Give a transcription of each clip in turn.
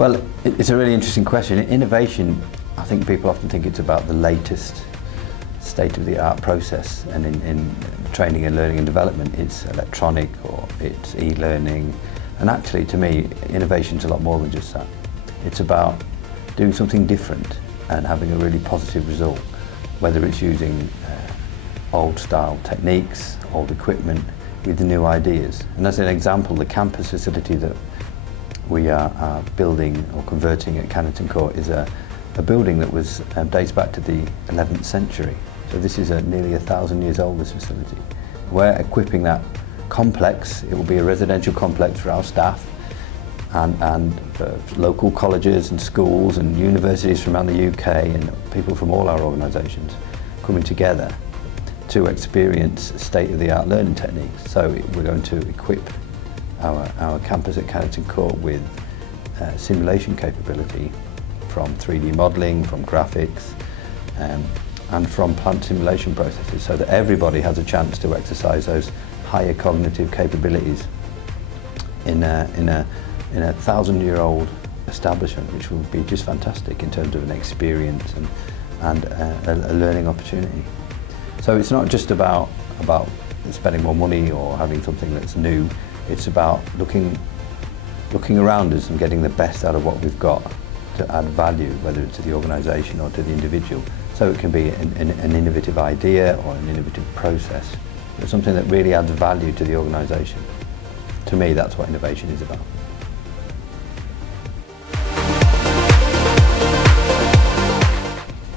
Well, it's a really interesting question. Innovation, I think people often think it's about the latest state-of-the-art process, and in training and learning and development it's electronic or it's e-learning, and actually to me innovation's a lot more than just that. It's about doing something different and having a really positive result, whether it's using old style techniques, old equipment with the new ideas. And as an example, the campus facility that we are building or converting at Cannoton Court is a building that was dates back to the 11th century. So this is nearly 1,000 years old, this facility. We're equipping that complex. It will be a residential complex for our staff and for local colleges and schools and universities from around the UK and people from all our organisations coming together to experience state-of-the-art learning techniques. So we're going to equip our campus at Cannoton Court with simulation capability from 3D modelling, from graphics, and from plant simulation processes, so that everybody has a chance to exercise those higher cognitive capabilities in a 1,000-year-old establishment, which will be just fantastic in terms of an experience and a learning opportunity. So it's not just about spending more money or having something that's new. It's about looking around us and getting the best out of what we've got to add value, whether it's to the organisation or to the individual. So it can be an innovative idea or an innovative process, but something that really adds value to the organisation. To me, that's what innovation is about.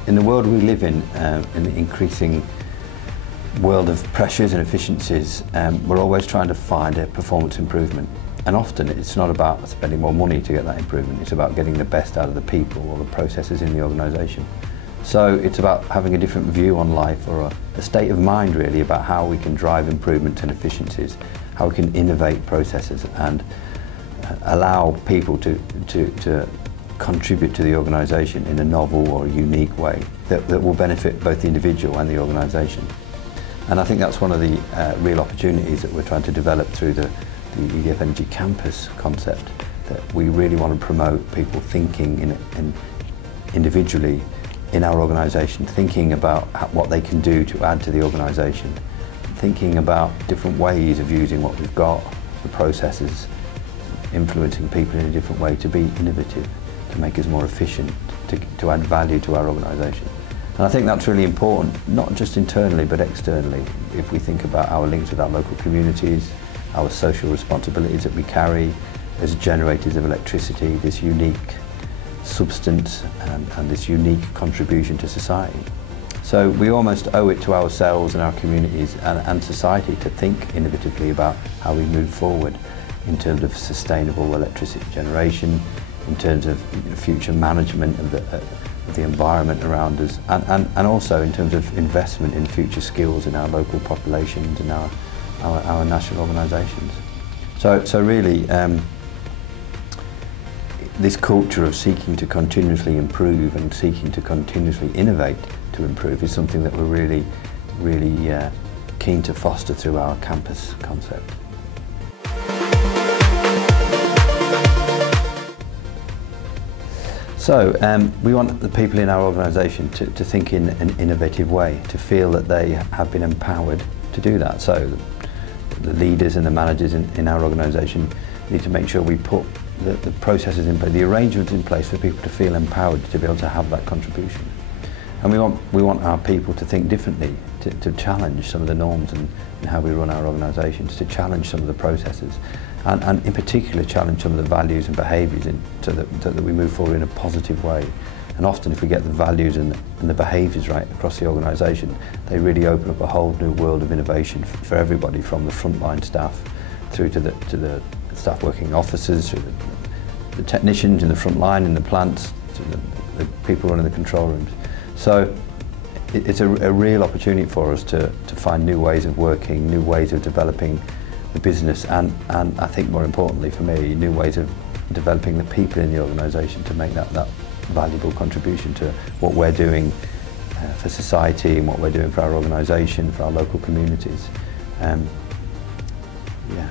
In the world we live in the increasing world of pressures and efficiencies, we're always trying to find a performance improvement. And often it's not about spending more money to get that improvement, it's about getting the best out of the people or the processes in the organisation. So it's about having a different view on life, or a state of mind really, about how we can drive improvements and efficiencies, how we can innovate processes and allow people to contribute to the organisation in a novel or a unique way that will benefit both the individual and the organisation. And I think that's one of the real opportunities that we're trying to develop through the EDF Energy Campus concept, that we really want to promote people thinking individually in our organisation, thinking about what they can do to add to the organisation, thinking about different ways of using what we've got, the processes, influencing people in a different way to be innovative, to make us more efficient, to add value to our organisation. And I think that's really important, not just internally but externally, if we think about our links with our local communities, our social responsibilities that we carry as generators of electricity, this unique substance and this unique contribution to society. So we almost owe it to ourselves and our communities and society to think innovatively about how we move forward in terms of sustainable electricity generation, in terms of future management of the environment around us, and also in terms of investment in future skills in our local populations and our national organisations. So really, this culture of seeking to continuously improve and seeking to continuously innovate to improve is something that we're really keen to foster through our campus concept. So we want the people in our organisation to think in an innovative way, to feel that they have been empowered to do that. So the leaders and the managers in our organisation need to make sure we put the processes in place, the arrangements in place for people to feel empowered to be able to have that contribution. And we want our people to think differently, to challenge some of the norms in how we run our organisations, to challenge some of the processes, and in particular challenge some of the values and behaviours so that we move forward in a positive way. And often if we get the values and the behaviours right across the organisation, they really open up a whole new world of innovation for everybody, from the frontline staff through to the staff working in offices, through the technicians in the front line, in the plants, to the people running the control rooms. So it's a real opportunity for us to find new ways of working, new ways of developing the business, and I think more importantly for me, new ways of developing the people in the organisation to make that valuable contribution to what we're doing for society and what we're doing for our organisation, for our local communities. Yeah.